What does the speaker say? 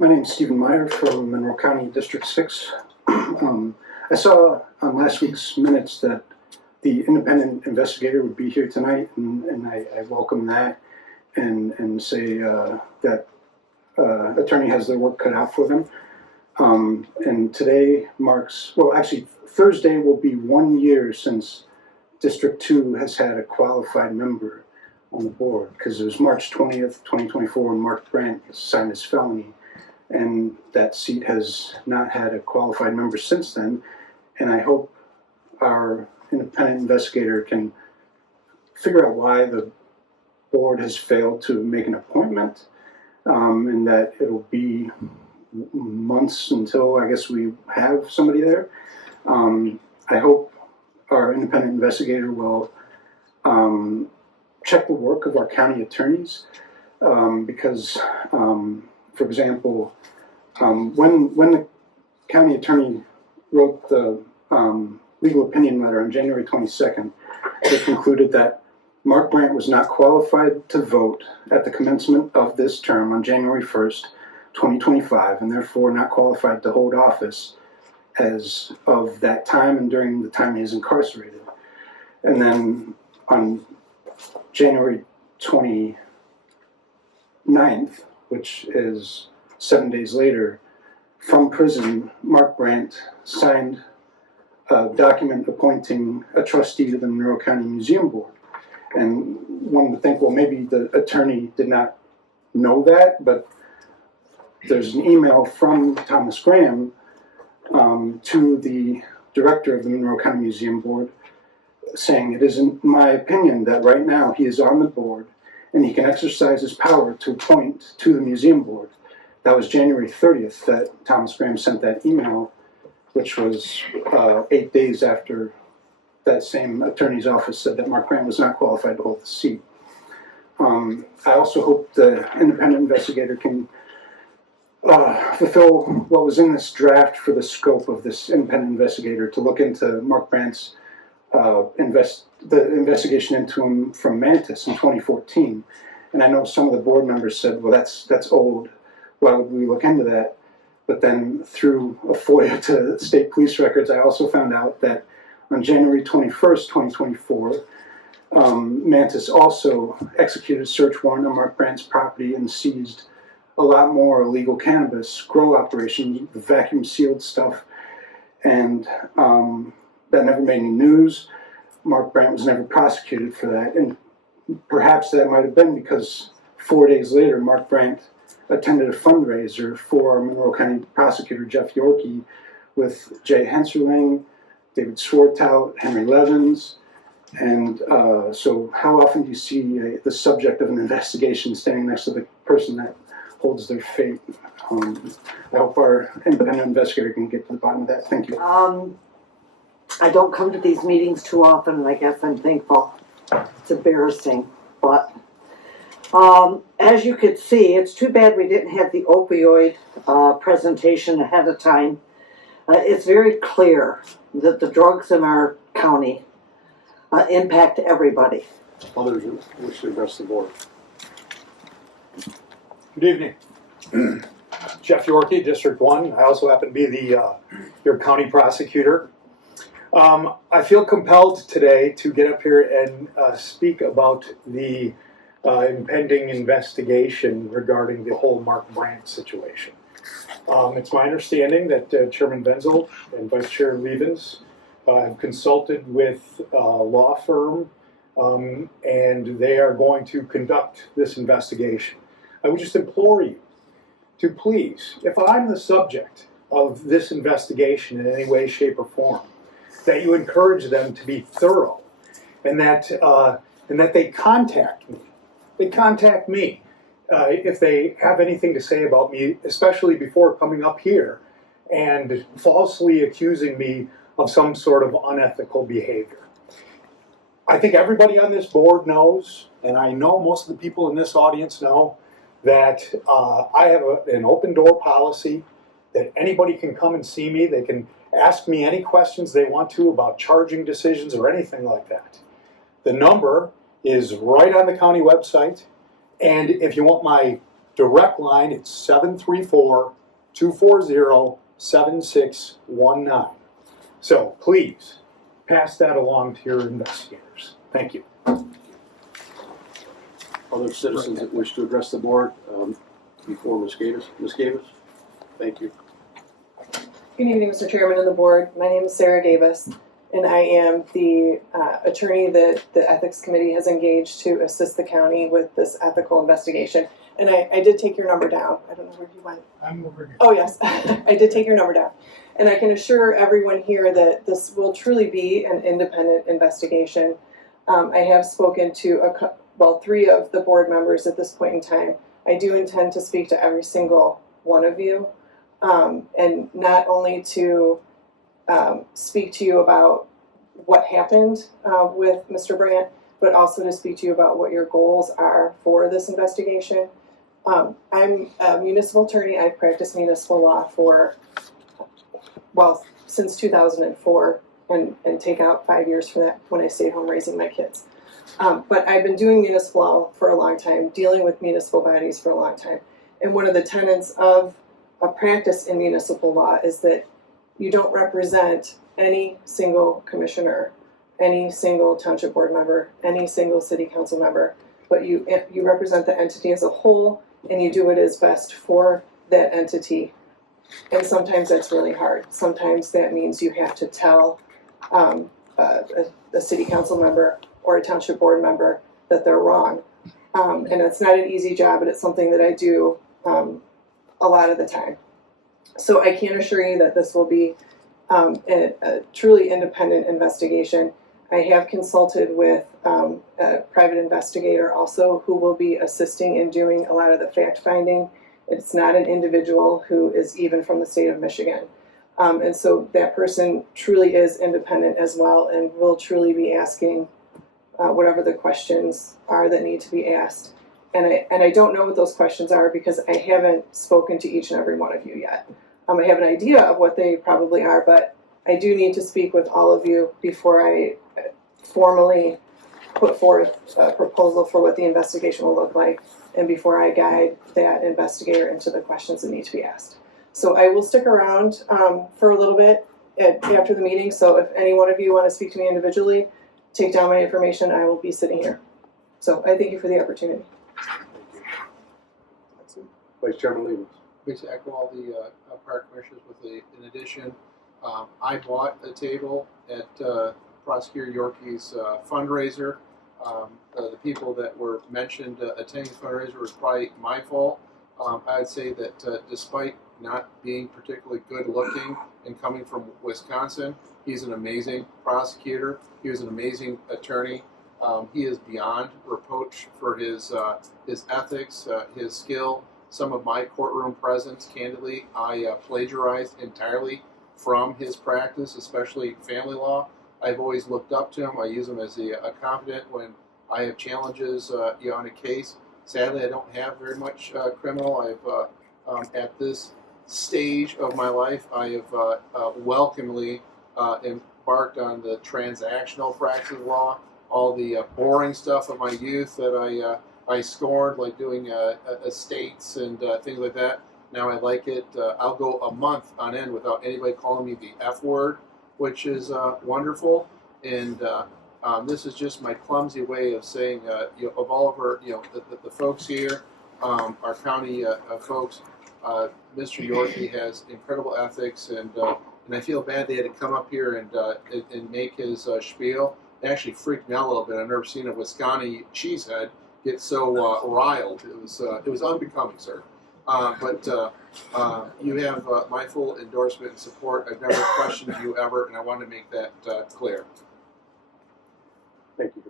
My name is Stephen Meyer from Monroe County District 6. I saw on last week's minutes that the independent investigator would be here tonight, and I welcome that and say that attorney has their work cut out for them. And today marks, well, actually Thursday will be 1 year since District 2 has had a qualified member on the board, because it was March 20th, 2024, when Mark Brant signed his felony. And that seat has not had a qualified member since then. And I hope our independent investigator can figure out why the board has failed to make an appointment, and that it'll be months until I guess we have somebody there. I hope our independent investigator will check the work of our county attorneys, because for example, when the county attorney wrote the legal opinion letter on January 22nd, they concluded that Mark Brant was not qualified to vote at the commencement of this term on January 1st, 2025, and therefore not qualified to hold office as of that time and during the time he is incarcerated. And then on January 29th, which is 7 days later, from prison, Mark Brant signed a document appointing a trustee to the Monroe County Museum Board. And one would think, well, maybe the attorney did not know that, but there's an email from Thomas Graham to the director of the Monroe County Museum Board saying, it is in my opinion that right now he is on the board and he can exercise his power to appoint to the museum board. That was January 30th that Thomas Graham sent that email, which was 8 days after that same attorney's office said that Mark Brant was not qualified to hold the seat. I also hope the independent investigator can fulfill what was in this draft for the scope of this independent investigator to look into Mark Brant's the investigation into him from Mantis in 2014. And I know some of the board members said, well, that's old. Why would we look into that? But then through a FOIA to state police records, I also found out that on January 21st, 2024, Mantis also executed a search warrant on Mark Brant's property and seized a lot more illegal cannabis grow operations, the vacuum sealed stuff, and that never made any news. Mark Brant was never prosecuted for that, and perhaps that might have been because 4 days later, Mark Brant attended a fundraiser for Monroe County Prosecutor Jeff Yorkey with Jay Henserling, David Swartout, Henry Levins, and so how often do you see the subject of an investigation standing next to the person that holds their fate? I hope our independent investigator can get to the bottom of that. Thank you. I don't come to these meetings too often, and I guess I'm thankful. It's embarrassing, but as you could see, it's too bad we didn't have the opioid presentation ahead of time. It's very clear that the drugs in our county impact everybody. Others wish to address the board. Good evening. Jeff Yorkey, District 1. I also happen to be your county prosecutor. I feel compelled today to get up here and speak about the impending investigation regarding the whole Mark Brant situation. It's my understanding that Chairman Benzel and Vice Chair Levins have consulted with a law firm, and they are going to conduct this investigation. I would just implore you to please, if I'm the subject of this investigation in any way, shape, or form, that you encourage them to be thorough, and that they contact me. They contact me if they have anything to say about me, especially before coming up here and falsely accusing me of some sort of unethical behavior. I think everybody on this board knows, and I know most of the people in this audience know, that I have an open door policy, that anybody can come and see me. They can ask me any questions they want to about charging decisions or anything like that. The number is right on the county website, and if you want my direct line, it's 734-240-7619. So please pass that along to your investigators. Thank you. Other citizens that wish to address the board before Ms. Gavis? Ms. Gavis? Thank you. Good evening, Mr. Chairman and the board. My name is Sarah Gavis, and I am the attorney that the Ethics Committee has engaged to assist the county with this ethical investigation. And I did take your number down. I don't know where you went. I'm over here. Oh, yes. I did take your number down. And I can assure everyone here that this will truly be an independent investigation. I have spoken to, 3 of the board members at this point in time. I do intend to speak to every single one of you, and not only to speak to you about what happened with Mr. Brant, but also to speak to you about what your goals are for this investigation. I'm a municipal attorney. I've practiced municipal law since 2004, and take out 5 years for that when I stayed home raising my kids. But I've been doing municipal law for a long time, dealing with municipal bodies for a long time. And one of the tenets of a practice in municipal law is that you don't represent any single commissioner, any single township board member, any single city council member, but you represent the entity as a whole, and you do what is best for that entity. And sometimes that's really hard. Sometimes that means you have to tell a city council member or a township board member that they're wrong. And it's not an easy job, but it's something that I do a lot of the time. So I can assure you that this will be a truly independent investigation. I have consulted with a private investigator also who will be assisting in doing a lot of the fact finding. It's not an individual who is even from the state of Michigan. And so that person truly is independent as well, and will truly be asking whatever the questions are that need to be asked. And I don't know what those questions are because I haven't spoken to each and every one of you yet. I have an idea of what they probably are, but I do need to speak with all of you before I formally put forth a proposal for what the investigation will look like, and before I guide that investigator into the questions that need to be asked. So I will stick around for a little bit after the meeting, so if any one of you want to speak to me individually, take down my information, I will be sitting here. So I thank you for the opportunity. Vice Chairman Levens. Please echo all the prior commissioners with in addition, I bought a table at Prosecutor Yorkey's fundraiser. The people that were mentioned attending the fundraiser was probably my fault. I'd say that despite not being particularly good looking and coming from Wisconsin, he's an amazing prosecutor. He was an amazing attorney. He is beyond reproach for his ethics, his skill. Some of my courtroom presence, candidly, I plagiarized entirely from his practice, especially family law. I've always looked up to him. I use him as a confidant when I have challenges on a case. Sadly, I don't have very much criminal. I've at this stage of my life, I have welcomely embarked on the transactional practice of law, all the boring stuff of my youth that I scorned, like doing estates and things like that. Now I like it. I'll go a month on end without anybody calling me the F word, which is wonderful. And this is just my clumsy way of saying, of all of our, the folks here, our county folks, Mr. Yorkey has incredible ethics, and I feel bad they had to come up here and make his spiel. It actually freaked me out a little bit. I've never seen a Wisconsin cheesehead get so riled. It was unbecoming, sir. But you have my full endorsement and support. I've never questioned you ever, and I want to make that clear. Thank you.